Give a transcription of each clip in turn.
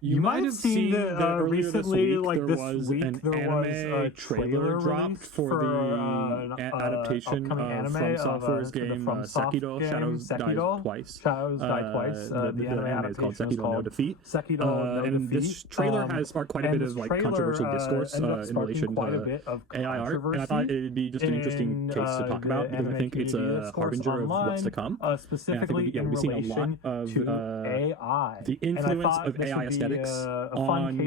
You might have seen that recently, like this week, there was a trailer dropped for the adaptation of From Software's game Sekiro. Shadows Die Twice. Shadows Die Twice. The anime is called adaptation Sekiro No Defeat. Sekiro No and Defeat. This trailer has sparked quite a bit of like controversial discourse in relation to AI art, and I thought it'd be just an interesting case to talk about because I think it's a harbinger of what's to come. Specifically in we've seen a lot relation of to AI. The influence of AI aesthetics on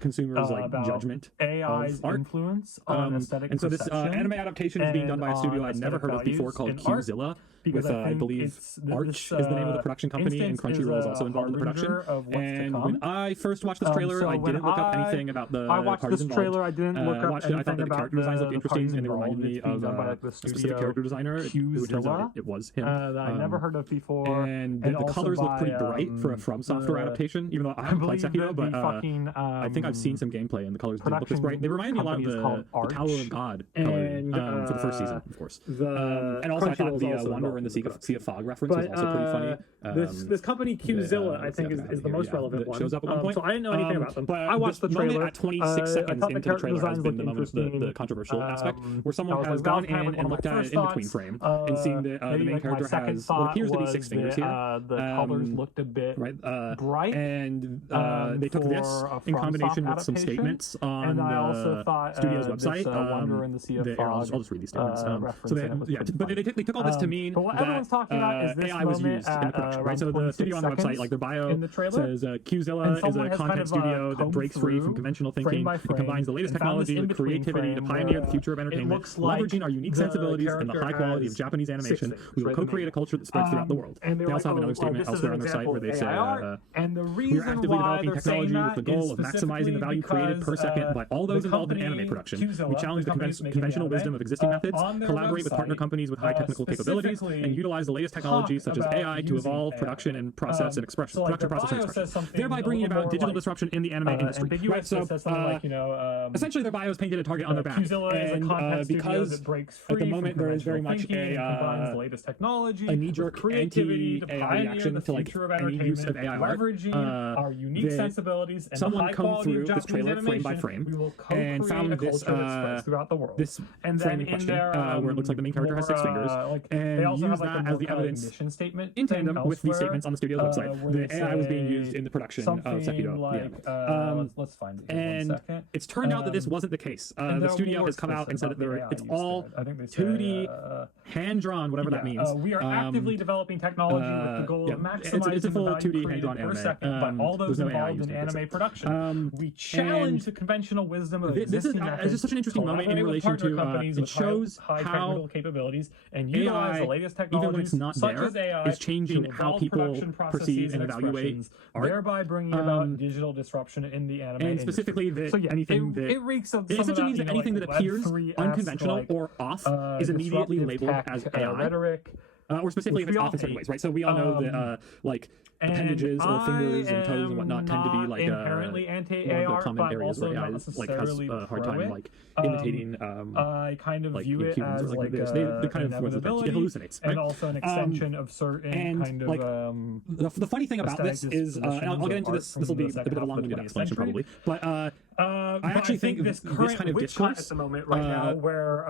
consumers' like judgment AI's of art. Influence on aesthetic and so this anime adaptation is being done by a studio I'd never heard of before called Qzilla. With I believe Arch is the name of the production company, and Crunchyroll is also involved in the production. And when I first watched this trailer, I didn't look up anything about the parties involved. I didn't look up anything I thought that the character designs looked interesting, and they reminded me of a specific character designer. It turns out it was him. That I never heard of before. And the colors look pretty bright for a From Software adaptation, even though I haven't played Sekiro, but I think I've seen some gameplay, and the colors didn't look this bright. They remind me a lot of the Tower of God color for the first season, of course. And also I thought the Wanderer in the Sea of Fog reference was also pretty funny. This company Qzilla, I think, is the most relevant one. Shows up at one point. So I didn't know anything about them. But I watched the trailer. At 26 seconds into the trailer has been the moment, the controversial aspect, where someone has gone in and looked at an in-between frame and seen that the main character has what appears to be 6 fingers here. The colors looked a bit bright, and they took this in combination with some statements on the studio's website. I'll just read these statements. But they took all this to mean that AI was used in the production, right? So the studio on the website, like their bio says, Qzilla is a content studio that breaks free from conventional thinking. It combines the latest technology with creativity to pioneer the future of entertainment, leveraging our unique sensibilities and the high quality of Japanese animation. We will co-create a culture that spreads throughout the world. They also have another statement elsewhere on their site where they say, we are actively developing technology with the goal of maximizing the value created per second by all those involved in anime production. We challenge the conventional wisdom of existing methods, collaborate with partner companies with high technical capabilities, and utilize the latest technologies such as AI to evolve production and process and expression, production process and expression, thereby bringing about digital disruption in the anime industry. Right? So, essentially, their bio is painted a target on their back, and because at the moment there is very much a knee-jerk anti-AI reaction to like any use of AI art, our unique sensibilities and someone come through this trailer frame by frame and found this this frame in question where it looks like the main character has 6 fingers, and used that as the evidence in tandem with the statements on the studio's website. The AI was being used in the production of Sekiro. Let's find it. And it's turned out that this wasn't the case. The studio has come out and said that it's all 2D, hand-drawn, whatever that means. We are actively developing technology with the goal of maximizing it's a full the value 2D hand-drawn per anime. second by all those involved in anime production. We challenge the conventional wisdom of existing methods. This is such an interesting moment in relation to it shows how capabilities and utilize the latest technologies, even when it's not such there, as AI, is changing how people perceive and evaluate art, thereby bringing about digital disruption in the anime and specifically that anything that it reeks of it essentially means that anything that appears unconventional or off is immediately labeled as AI. Rhetoric, or specifically if it's off in certain ways, right? So we all know that like appendages or fingers and toes and whatnot tend to be like inherently anti-AI one of the common areas where AI like has a hard time like imitating I kind of like view it humans as or like like this. They kind of it hallucinates, right? and also an extension of certain kind of the funny thing about this is and I'll get into this will be a bit of a long-winded explanation probably, but I actually think this kind of discourse at the moment right now where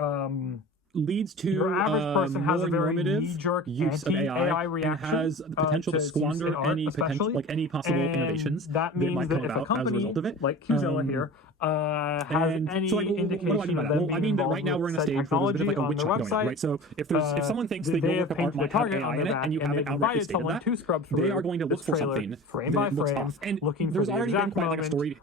leads to your average person has a very normative knee-jerk use of AI and has the potential to squander any potential, like any possible innovations that might come about as a result of it. Like Qzilla here has any indication of I mean that right now we're in a stage where there's a bit of like a witch hunt going on, right? So if someone thinks that your work of art might have AI in it and you haven't outright stated that, they are going to look for something that looks off. And there's already been quite like a story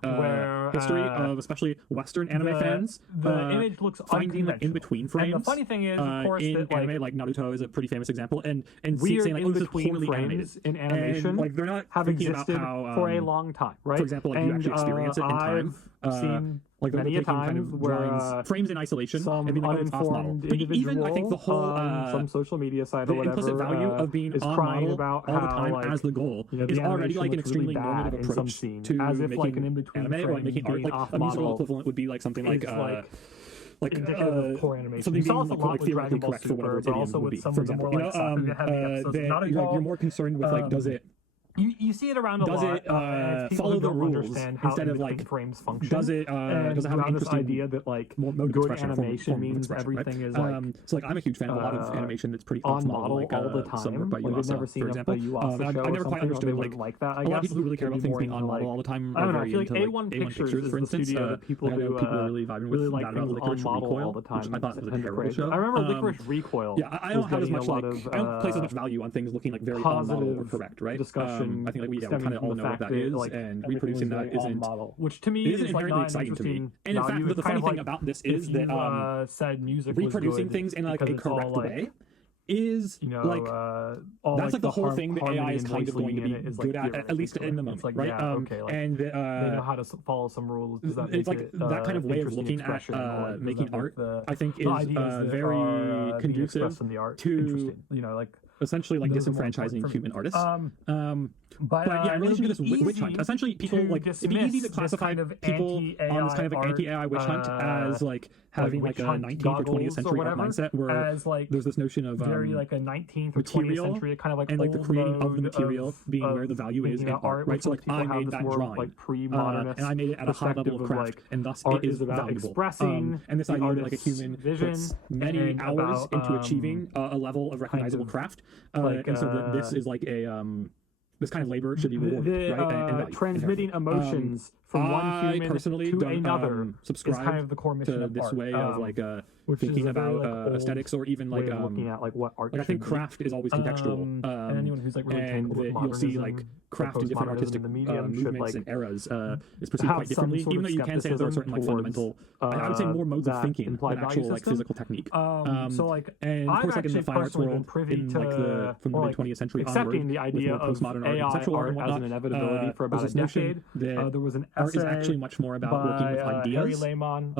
history of especially Western anime fans the image looks finding like in between frames. And the funny thing is, of course, in that anime like Naruto is a pretty famous example, and weird saying like, oh, this is in-between poorly frames animated in animation like they're not have thinking existed about how for a long time, right? For example, like you actually experience it in time. I've seen like many a time kind of where frames in isolation some and being like, uninformed individual, even I think the whole some social media site or the whatever, implicit value of being is on crying model about all the how, time like, as the goal the is already like an extremely really normative approach to as if making like an in-between anime or like making art. Like a musical equivalent would be like something like indicative of poor animation. Something being like theoretically correct for whatever its idiom would be. For example, you're more concerned with like does it You see it around a does lot. it People follow who the don't rules understand how instead of animation like frames function? does it have an this interesting idea that like mode of good expression, animation form of means expression, everything right? is like so like I'm a huge fan of a lot of animation that's pretty off on model, model like all the some time. work by Like I've never Yuasa, seen for a example. Yuasa show I or never quite something, or understood they like would like that. I a lot of guess people who really care about things being more on model like, all the time. I don't know. Are I feel like very into, A1 A1 Pictures is for the instance. studio that people I know who people are really vibing with really like that about things on Licorice model Recoil, all the time. which I thought was a tend to terrible praise. show. I remember Licorice Recoil. Yeah, I don't have as much like I I don't place as much value on things looking like very on model or correct, right? Discussion. I think like we kind of all know what that is, and reproducing that isn't model, which to me is like inherently not exciting to me. interesting. And in fact, the funny thing about this is that said music reproducing things in like a correct way is like that's like the whole thing that AI is kind of going to be good at least in the moment, right? And they know how to follow some rules. It's like that kind of way of looking at making art, I think, is very conducive to like essentially like disenfranchising human artists. But yeah, in relation to this witch hunt, essentially people like it'd be easy to classify people on this kind of like anti-AI witch hunt as like having like a 19th or 20th century art mindset, where there's this notion of very like a 19th or 20th century kind of like and like the creating of the material being where the value is in art, right? So like I made that drawing, like pre-modernist, and I made it at a high level of craft, and thus it is valuable. Expressing and this idea that like a human puts many hours into achieving a level of recognizable craft, and so that this is like a this kind of labor should be rewarded, right? And value, transmitting emotions from one human personally to another subscribe is kind of the core mission to of this art. way of like thinking about aesthetics, or even like looking at like what art. Like I think craft is always contextual, and anyone who's like really and you'll see like craft in different artistic movements and eras is perceived quite differently. Even though you can say there are certain like fundamental, I would say more modes of thinking than actual like physical technique. So like, and of course, like in the fine arts world, in like the from the mid 20th century onward, the idea of postmodern art, AI conceptual art, as an inevitability for about a decade. There was an art is actually much more about working with ideas than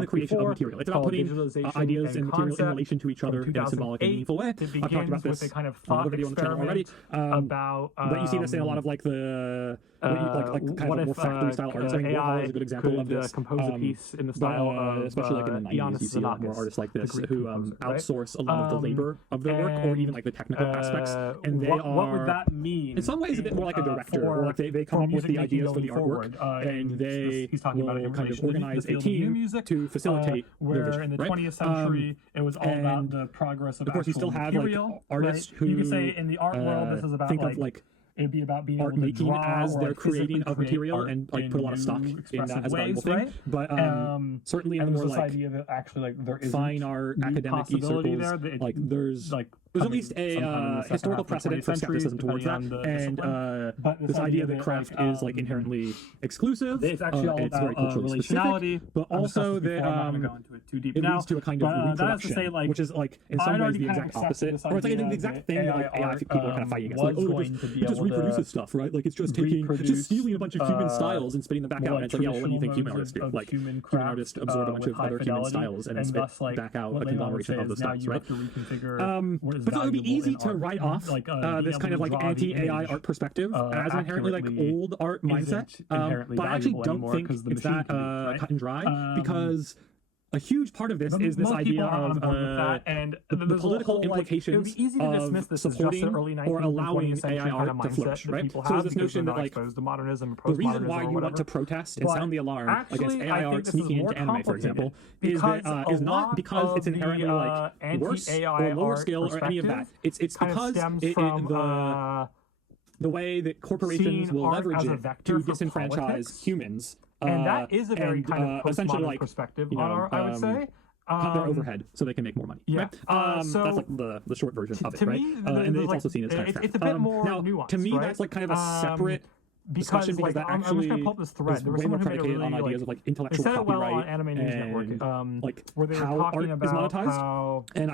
the creation of material. It's about putting ideas and material in relation to each other in a symbolic and meaningful way. I've talked about this in another video on the channel already. But you see this in a lot of like the like kind of more factory style art. I think Warhol is a good example of this. Compose a piece in the style of especially like in the 90s, you see a lot more artists like this who outsource a lot of the labor of their work, or even like the technical aspects. And they are, what would that mean? In some ways, a bit more like a director, or like they come up with the ideas for the artwork, and they will kind of organize a team to facilitate their vision. In the 20th century, it was all about the progress of. Of course, you still have like artists who you can say in the art world, this is about think of like. It'd be about being art able to making draw as or they're like creating of material and like put a lot of stock in that as a valuable thing. But certainly in the more like idea that actually like there is fine art academic circles, there, like there's at least a historical precedent for skepticism towards that, and this idea that craft is like inherently exclusive. It's actually all it's very culturally specific, but also that it leads to a kind of reproduction, which is like in some ways the exact opposite, or it's like the exact thing that like AI people are kind of fighting against. Like, oh, it just reproduces stuff, right? Like it's just stealing a bunch of human styles and spitting them back out. And it's like, yeah, well, what do you think human artists do? Like human artists absorb a bunch of other human styles and then spit back out a conglomeration of those styles, right? But it would be easy to write off this kind of like anti-AI art perspective as an inherently like old art mindset. But I actually don't think it's that cut and dry, because a huge part of this is this idea of the political implications of supporting or allowing AI art to flourish, right? So there's this notion that like the reason why you want to protest and sound the alarm against AI art sneaking into anime, for example, is not because it's inherently like worse or lower skill or any of that. It's because the way that corporations will leverage it to disenfranchise humans. And that is a very kind of postmodern perspective on art, I would say. Cut their overhead so they can make more money. Yeah. Right? So that's like the short version of it, right? And it's also seen as kind of it's a bit more nuanced. To me, that's like kind of a separate discussion, because that actually I'm just pull up this thread. There was way more someone who made predicated on ideas of like intellectual copyright Anime News Network, like where they were how talking art about is monetized. And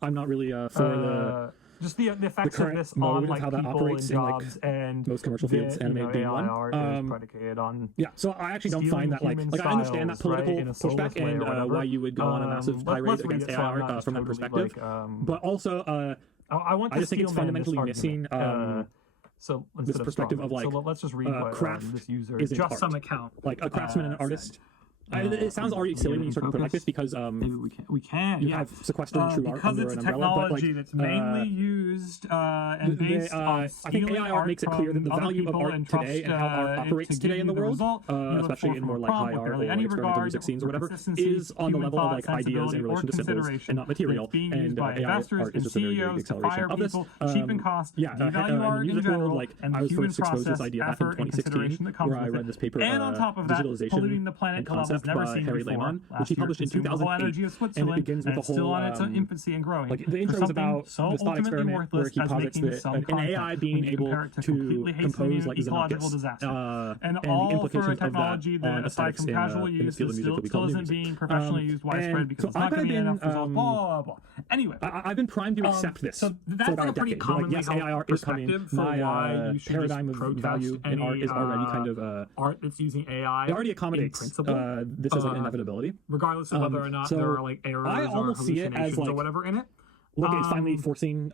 I'm not really for just the effects of this on like people and jobs and most commercial fields, anime being one. Art is predicated on so I actually don't find that like I understand that political pushback and why you would go on a massive tirade against AI art from that perspective, but also I just think it's fundamentally missing this perspective of like so let's just read what craft this user isn't just art. some account like a craftsman and an artist it sounds already silly when you start to put it like this because maybe we can. You have sequestered true art under an umbrella, but like that's mainly used and based on I think AI art makes it clear that the value of art today and how art operates today in the world, especially in more like high art or experimental music scenes or whatever, is on the level of like ideas in relation to symbols and not material. And AI art is just a very big acceleration of this. Cheap and cost, devalue art in general, like and I was human first exposed to this process, idea back in effort, and 2016, where I read this paper, and on top of that, polluting Digitalization the planet and to levels Concept never by seen Harry before. Lehmann, which he published in 2008, and it begins with the whole still on its infancy and growing. like the intro is about this thought experiment where he posits that an AI being able to compose like Xenocus, and the all for a implications of that technology that, on aside aesthetics from casual in the use, field of music that we still call isn't music. being professionally used widespread because it's not going to be enough results. Blah blah. Anyway, I've been primed to accept this so that's for about a pretty decade. Like, commonly yes, AI art is coming. My paradigm of value in art is already kind of art that's using AI. it already accommodates this as an inevitability, regardless of whether or not there are like errors I or almost see it as hallucinations like or whatever in it. look, it's finally forcing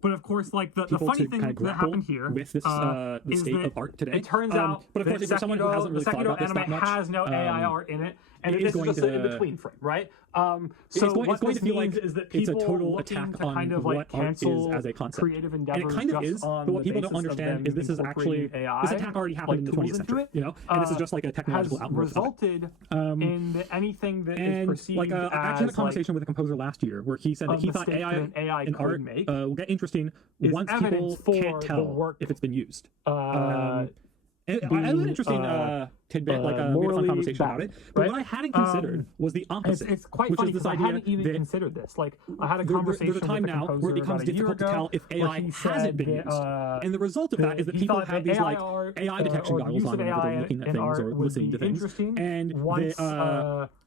but of course, like the people funny to thing kind of that grapple happened here with this the is state that of art today. It turns out, but of course, if you're someone who hasn't really thought about this that much, has no AI art in it, and it this is is going just to- an in-between frame, right? So It's going to feel like is that it's a people total looking attack to on kind of what like art is cancel as a concept. creative endeavors And it kind of just is, on but what the people don't basis of understand them is this is actually incorporating AI, this attack already happened in the 20th tools into century, it, you know, and this is just like a technological has outgrowth of it. resulted in that anything that is And perceived like I actually had a as conversation with a composer last year where he said that he thought mistake AI that an AI in could art make will get interesting once people evidence for can't the tell work, if it's been used. And I had an interesting tidbit, like we had a fun morally conversation about it. But right? what I hadn't considered was the opposite. It's quite which funny is this because I hadn't idea even that considered this. Like I had a there's conversation a time with a now where it becomes about a year difficult to ago tell if where AI he hasn't said been that, used. And the result of that is that he people thought have that these like art, AI detection or goggles use on of whenever they're AI looking at in things art or would listening be to things. interesting And once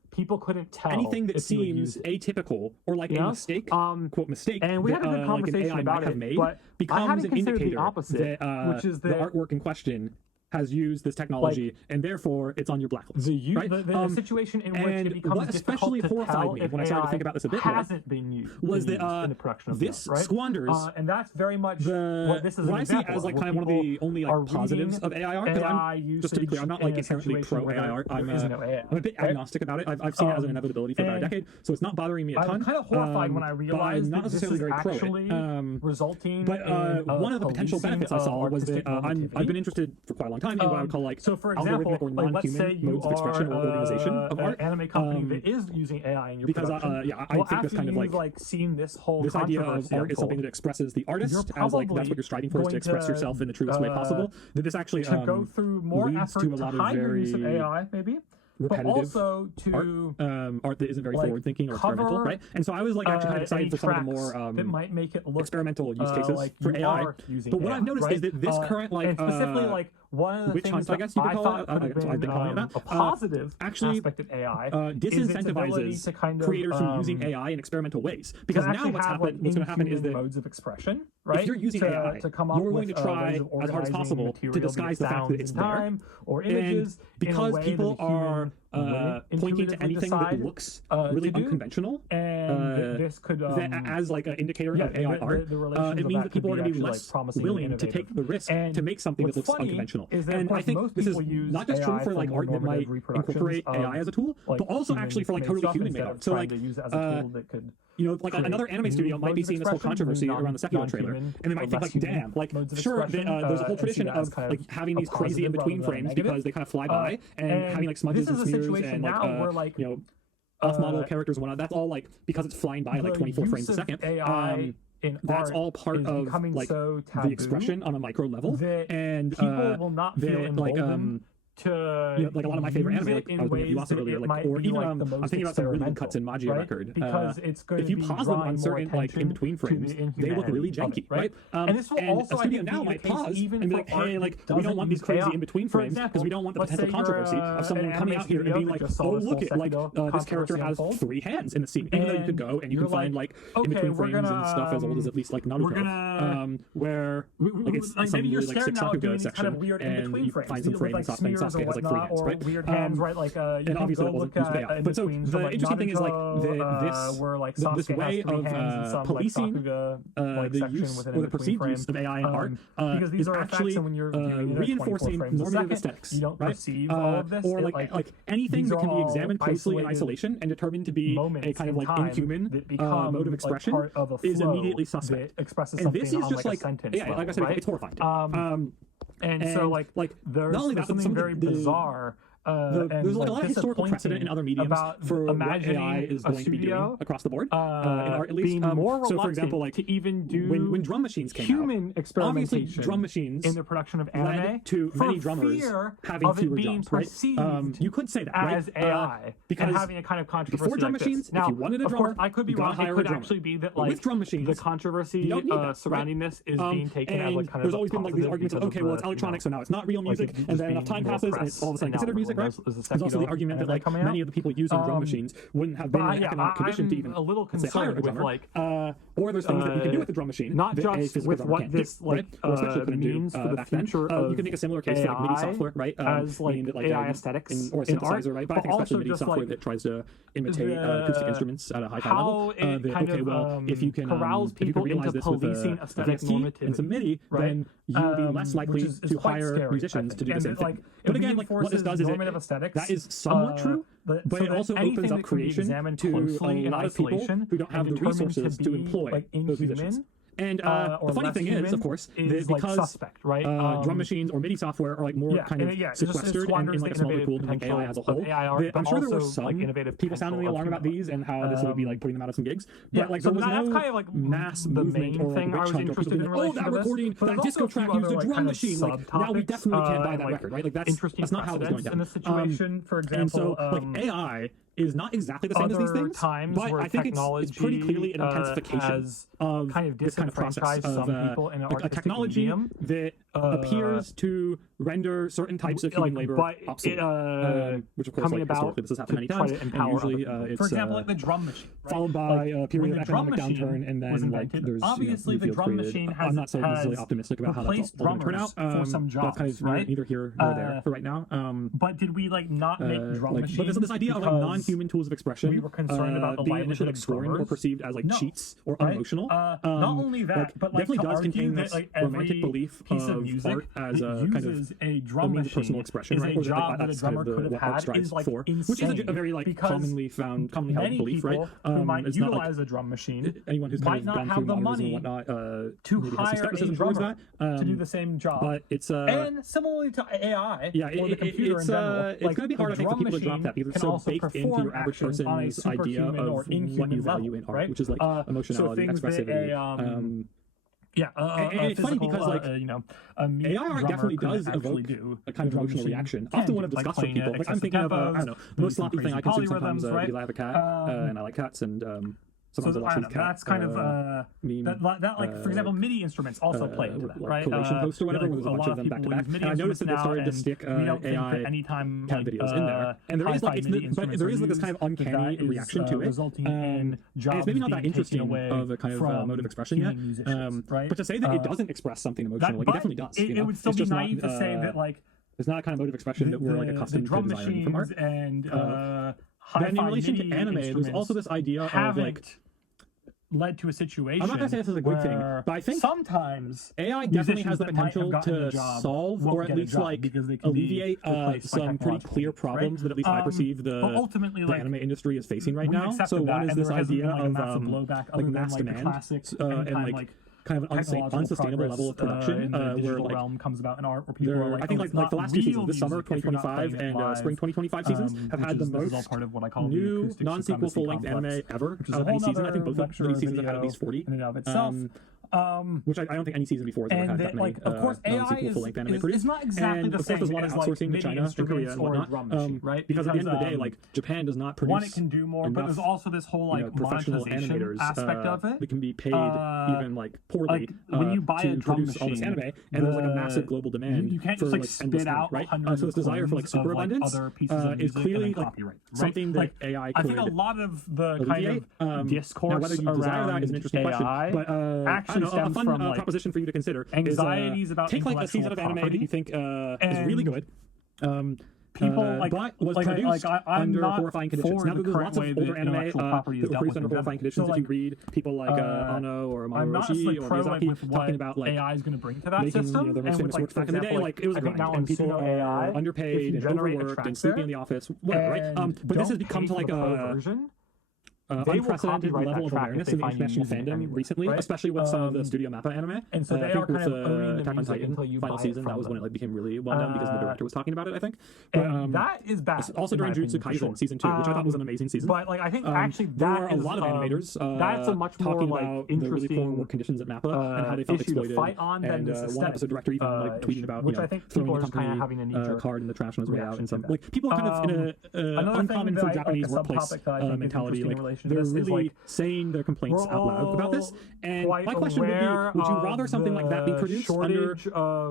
people couldn't tell anything that if you would use seems it. atypical or like a mistake, quote mistake, and we had a good that, conversation like an AI about might have it, made, but I becomes hadn't an considered indicator the opposite, that which is the that artwork in question has used this technology, and therefore it's on your blacklist. Right? The situation in which it becomes what especially difficult to horrified tell me if when I started to think about this a bit more hasn't been used was that in the production of this art, right? squanders and that's very much what this is an what I see example as like of, kind of one of the only are like positives reading of AI art. Because I'm just to be clear, I'm not like in a inherently situation pro where AI art. there I'm is no AI, a bit agnostic about it. I've seen it as an inevitability for about a decade, so it's not bothering me a ton. I'm kind of horrified when I realized not that this necessarily is very pro actually it. resulting But in one of the potential benefits I saw was that I've been interested for quite a long time in what I would call like so for example, algorithmic or like, let's say non-human you modes of expression or organization of art. an anime company that is using AI in your because production. I think this kind of like seen this whole this idea of art is something that expresses the artist as like that's what you're striving for is to express yourself in the truest way possible. That this actually to go through more leads effort to a lot of hide your very use of AI, maybe. But repetitive also to art that isn't very like, forward-thinking or experimental, right? And so I was like actually kind of excited for some of the more that might make it look experimental use cases like for AI. But what I've noticed is that this current like and specifically like one of the witch things hunt, I guess you could call it. I've been calling it that. A positive actually aspect of AI disincentivizes to kind of, creators from using AI in experimental ways. Because now what's going to happen is that modes of expression, right? if you're using AI, to come up you're going with to try as hard as possible to disguise the fact that it's there. Or images, because people are pointing to anything that looks really unconventional, and this could as like an indicator of AI art, it means that people are going to be less willing to take the risk to make something that looks unconventional. And I think this is not just true for like art that might incorporate AI as a tool, but also actually for like totally human-made art. So like you know, like another anime studio might be seeing this whole controversy around the Sekiro trailer, and they might think like, damn, like sure, there's a whole tradition of like having these crazy in-between frames because they kind of fly by, and having like smudges and smears and like you know off-model characters and whatnot. That's all like because it's flying by at like 24 frames a second. That's all part of like the expression on a micro level, and people will not feel emboldened to like a lot of my favorite anime, like I was looking at you also earlier, like or even I'm thinking about some really good cuts in Magia record. Because it's going if you pause them on certain like in between frames, they look really janky, right? And this will also a studio now might pause and be like, hey, like we don't want these crazy in between frames because we don't want the potential controversy of someone coming out here and being like, oh look at like this character has 3 hands in the scene, even though you could go and you can find like in between frames and stuff as old as at least like Naruto, where like it's some really like 6 Sakuga section and you find some frame and poses or whatnot, or weird hands, right? Like you can go look at in between. So the interesting thing is like this way of policing the use or the perceived use of AI in art because these is are actually effects, and when you're reinforcing normative aesthetics, you don't right? perceive all of this, or like anything that can be examined closely in isolation and determined to be a kind of like inhuman mode of expression is immediately suspect. And this is just like I said, it's horrifying. And so like there's something very bizarre. There's like a lot of historical precedent in other mediums for what AI is going to be doing across the board, in art at least. Being more so, for example, like to even do when drum machines came human out, experimentation, obviously drum machines in the production of anime led to many drummers having fewer jobs, right? You could say that as AI because and having a kind of controversy before drum like machines, now, if you wanted a drummer, I could be wrong. It could actually be that like with drum machines, the controversy surrounding this is being taken as like kind of. There's always been like these arguments of okay, well it's electronic, so now it's not real music, and then enough time passes and it's all of a sudden considered music, right? There's also the argument that like many of the people using drum machines wouldn't have been in an economic condition to even a little say hire a drummer. Or there's things that you can do with the drum machine, not just with what this like means for the future of you can make a similar case to like MIDI software, right? As like AI aesthetics or a synthesizer, right? But I think especially MIDI software that tries to imitate acoustic instruments at a high level. Okay, well, if you can corrals people into policing aesthetic normativity and some MIDI, then you'll be less likely to hire musicians to do the same thing. But again, like what this does is that is somewhat true, but it also opens up creation to a lot of people who don't have the resources to employ those musicians. And the funny thing is, of course, that because suspect, right? Drum machines or MIDI software are like more kind of sequestered and in like a smaller pool than like AI as a whole. I'm sure there were some people sounding the alarm about these and how this would be like putting them out of some gigs. But like there was no kind of like mass movement or like a big chunk of people being like, oh, that recording, that disco track used a drum machine. Like now we definitely can't buy that record, right? Like that's not how it's going down. In this situation, for example, and so like AI is not exactly the same as these things, but I think it's pretty clearly an intensification of kind of this kind of process of a technology that appears to render certain types of human labor obsolete, which of course like, historically this has happened many times, and usually it's for example like the drum machine, right? followed by a period of economic downturn, and then like there's obviously the drum machine has. I'm not so necessarily optimistic about how that's all going to turn out. For some jobs, that's kind of neither here nor there for right now. But did we like not make drum machines? But there's this idea of like non-human tools of expression. We were concerned about the being initially exploring or perceived as like cheats or unemotional. Not only that, but like definitely does contain this romantic belief piece of music art as a kind of a drum machine personal expression, right? Is a job that a drummer could have had is like for, which is a very like commonly held belief, right? Who might utilize a drum machine anyone who's kind of gone through modernism and whatnot to hire a drummer to do the same job. But it's and similarly to AI or the computer in general, it's going to be hard I think for people to drop that because it's so baked into your average person's idea of what you value in art, which is like emotionality, expressivity. And it's funny because like AI art definitely does evoke a kind of emotional reaction. Often when I've discussed with people, like I'm thinking of I don't know, the most sloppy thing I consume sometimes because I have a cat and I like cats and so that's kind of that like for example MIDI instruments also play into that, right? Collation post or whatever, where there's a bunch of them back to back. And I noticed that they started to stick AI cat videos in there, and there is like there is like this kind of uncanny reaction to it. And it's maybe not that interesting of a kind of mode of expression yet, but to say that it doesn't express something emotional, like it definitely does. It would still be naive to say that like it's not a kind of mode of expression that we're like accustomed to desiring from art. And then in relation to anime, there's also this idea of like led to a situation. I'm not gonna say this is a good thing, but I think sometimes AI definitely has the potential to solve or at least like alleviate some pretty clear problems that at least I perceive the anime industry is facing right now. So one is this idea of like mass demand and like kind of an unsustainable level of production where like realm comes about in art where people are like, I think like the last two seasons, this summer 2025 and spring 2025 seasons have had the most new non-sequel full-length anime ever out of any season. I think both of these seasons have had at least 40 in and of itself. Which I don't think any season before has ever had that many of course AI full-length anime produced. It's not exactly the same as well as outsourcing to China and Korea and whatnot, right? Because at the end of the day, like Japan does not produce one, it can do more, but there's also this whole like professional monetization animators aspect of it. That can be paid even like poorly when you buy a drum produce all this anime, and there's like a massive global demand. You can't for just like spit out right? hundreds so this desire for like superabundance is clearly like something that AI could. I think a lot of the kind of discourse whether you desire that is an interesting question, but actually stems from like proposition for you to consider anxieties about take like a season of anime that you think is really good, people but was produced I'm under not horrifying conditions. Now, there's lots of older anime that were produced under horrifying conditions. So, if you read people like Ano or I'm not Mamoru pro Oshii with talking about like AI is going to bring to that making system, their most famous works back in the day, like it was a grind, and people are underpaid and overworked and sleeping in the office, whatever, right? But this has become to like a unprecedented level of awareness in the international fandom recently, especially with some of the Studio Mappa anime. And so they I think are kind with of owning the Attack on music Titan until you final buy season, it that from was when them. it became really well done because the director was talking about it, I think. And that is bad. Also during Jujutsu Kaisen season 2, which I thought was an amazing season. But like I think actually there that were a is, lot of animators that's a much more talking like about the really poor interesting work conditions at Mappa and how they felt issue to exploited. fight on than And this one aesthetic, episode director even like tweeting about which I think throwing people the are just kind of having a company knee-jerk card in the trash on his way out, and some reaction to like people are kind of in an uncommon for Japanese workplace mentality. Like they're really saying their complaints out loud about this. And my question would be: would you rather something like that be produced under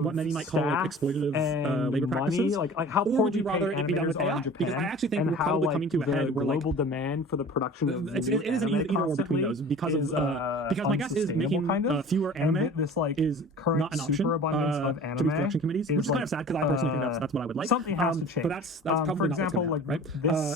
what many might call like exploitative labor practices, like how or would you rather it be done with AI? Because I actually think we're probably coming to a head where like global demand for the production of it is an either or between those because my guess is making fewer anime is not an option to these production committees, which is kind of sad because I personally think that's what I would like. Something has to change. But that's probably not what's going to happen, right?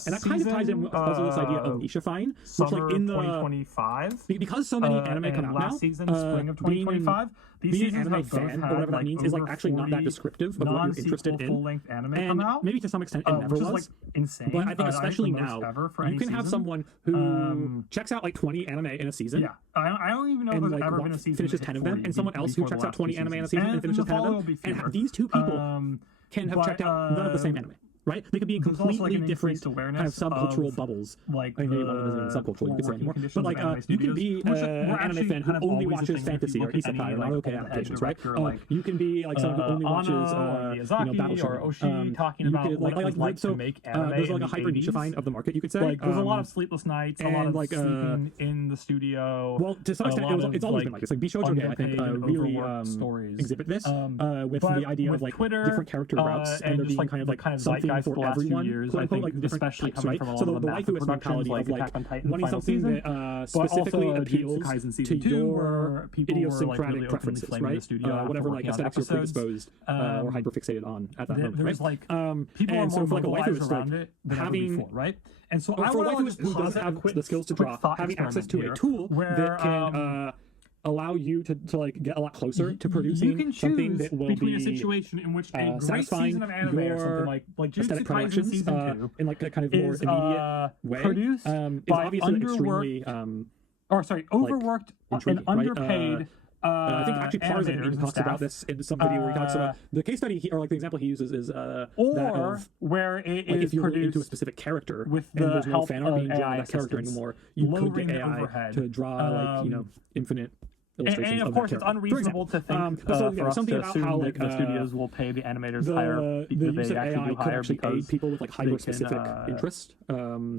And that kind of ties in with also this idea of nichifying, which like in the 2025 because so many anime come out now. Season, spring of 2025. Being an anime fan, or whatever that means, is like actually not that descriptive of what you're interested in. Full-length anime and come out, maybe to some extent it never which was. Is like insane. But I think especially now, you can have someone who checks out like 20 anime in a season. Yeah, I don't even know if there's ever been a season finishes 10 of them, and someone else who checks out 20 anime in a season and finishes 10 of them, and these two people can have checked out none of the same anime. Right? They could be in completely different kind of subcultural bubbles. Like maybe one of them isn't subcultural, you could say anymore. But like you can be an anime fan who only watches fantasy or isekai or Naruto adaptations, right? You can be like someone who only watches battle shonen. Or Oshii talking about what it was like to make anime. There's like a hyper nichifying of the market, you could say. Like there's a lot of sleepless nights, a lot of sleeping in the studio. Well, to some extent, it's always been like this. Like Bishoujo, I think, really exhibit this with the idea of like different character routes and there being kind of like something for everyone, quote unquote, like different types, right? So the waifuist mentality of like wanting something that specifically appeals to your idiosyncratic preferences, right? Whatever like aesthetics you're predisposed or hyperfixated on at that moment, right? People are more for like a waifuist, around it than having right? And so for a waifuist who doesn't have the skills to draw, having access to a tool that can allow you to like get a lot closer to producing something that will between be a situation in which a great satisfying season of anime or something like aesthetic Jujutsu Kaisen predilections season 2 in like a kind of more immediate way produced is by obviously extremely overworked and underpaid. Right? I think actually Tarzan even talks about this in some video where he talks about the case study or like the example he uses is that of where it is if you're produced into a specific character with and the there's no help fan art being of drawn AI of that character anymore, you could get AI to draw like infinite illustrations and of course, it's unreasonable to think for us something to about assume how that like the studios will pay the animators the higher use of they AI do could higher actually aid people with like hyper specific interest,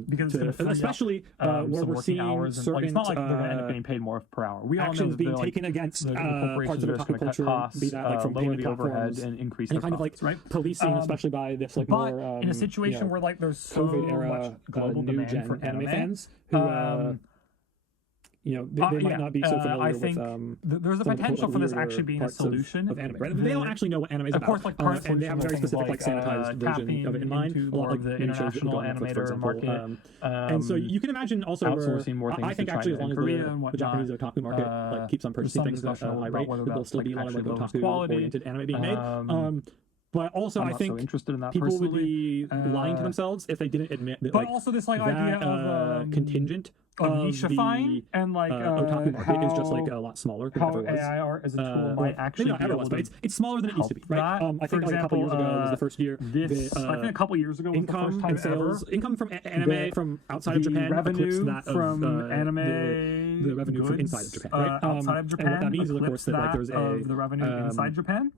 because especially where we're seeing certain it's not like they're going to end up getting paid more per hour. We all know actions being taken against parts of otaku culture, be that like from payment platforms and increase and kind of like policing, especially by this like more in a situation where like there's so COVID era much global new demand gen for anime fans who they might not be so familiar I think with there's a potential for this actually being a solution of anime, right? They don't actually know what anime is about. Of course, like and they have a very specific like sanitized version of it in mind. A lot like the new shows that international go on Netflix, for animator example. market. And so you can imagine also outsourcing more things I think to actually as China long and as Korea and the Japanese otaku market like keeps on purchasing things at a high rate, there'll still be a lot of like otaku-oriented anime being made. But also, I think people would be lying to themselves if they didn't admit that. But also, this like idea of contingent of nichifying and like otaku market is just like a lot smaller than it ever was. AI art as a tool might actually be able to, but it's smaller than it used to be, right? I think like a couple years ago was the first year. I think a couple years ago was the first time sales, income from anime from outside of Japan eclipsed that from of anime the revenue from inside of Japan, right? Outside of Japan, and what that means is, of course, that like there's the revenue inside Japan.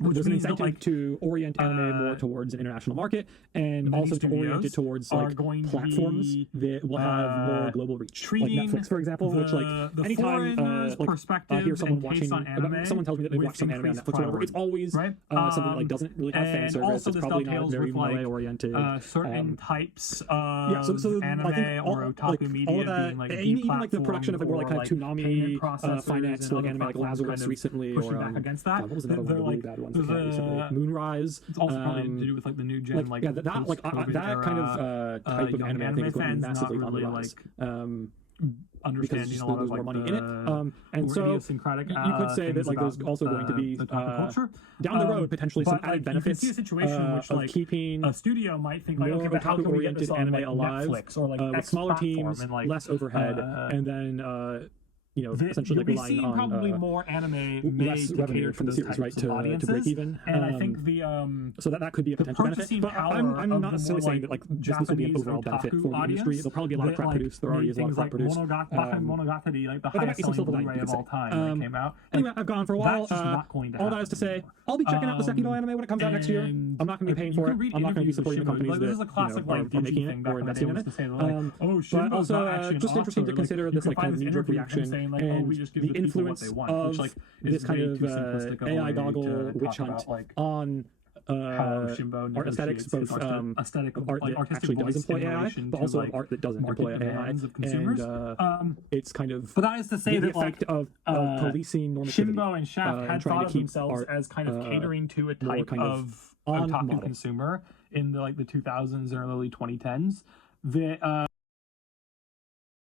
There's an incentive to orient anime more towards an international market and also to orient it towards like platforms that will have more global reach. Like Netflix, for example, which like anytime I hear someone watching, someone tells me that they've watched some anime on Netflix or whatever, it's always something that like doesn't really have fan service. It's probably not very melee oriented. Certain types of anime or otaku media being like even like the production of it, more like Toonami financed like anime like Lazarus recently, or pushing back against that. What was another one really bad one? ones that came out recently. Moonrise. It's also probably to do with like the new gen, that kind of type of anime I think is going to be massively on the rise. Understanding because a lot of more like money in it, and so idiosyncratic, you could say that like there's also going to be down the road potentially some added benefits. You can see a situation in which like keeping a studio might think like, okay, but how can we get this on anime like alive, Netflix or like with smaller teams, and like less overhead, and then essentially you'll be relying seeing on probably more anime made less to revenue cater from the to series, those right, types of audiences. to break even. And I think so that could be a potential benefit. But I'm not necessarily saying that like this will be an overall benefit for the industry. There'll probably be a lot of crap produced. There already is a lot of crap produced. Monogatari, like the highest selling Blu-ray of all time when it came out. Anyway, I've gone for a while. That's just not going to all that is to say, I'll be checking out the Sekiro anime when it comes out next year. I'm not going to be paying for it. I'm not going to be supporting the companies that are making it or investing in it. But also, just interesting to consider this like kind of knee-jerk reaction and the influence of this kind of AI goggle witch hunt on art aesthetics, both art that actually does employ AI, but also art that doesn't employ AI. And it's kind of but that is to say the that effect of policing normativity. Shimbo and Shaft had thought of themselves as kind of catering to a type of otaku consumer in the 2000s or early 2010s.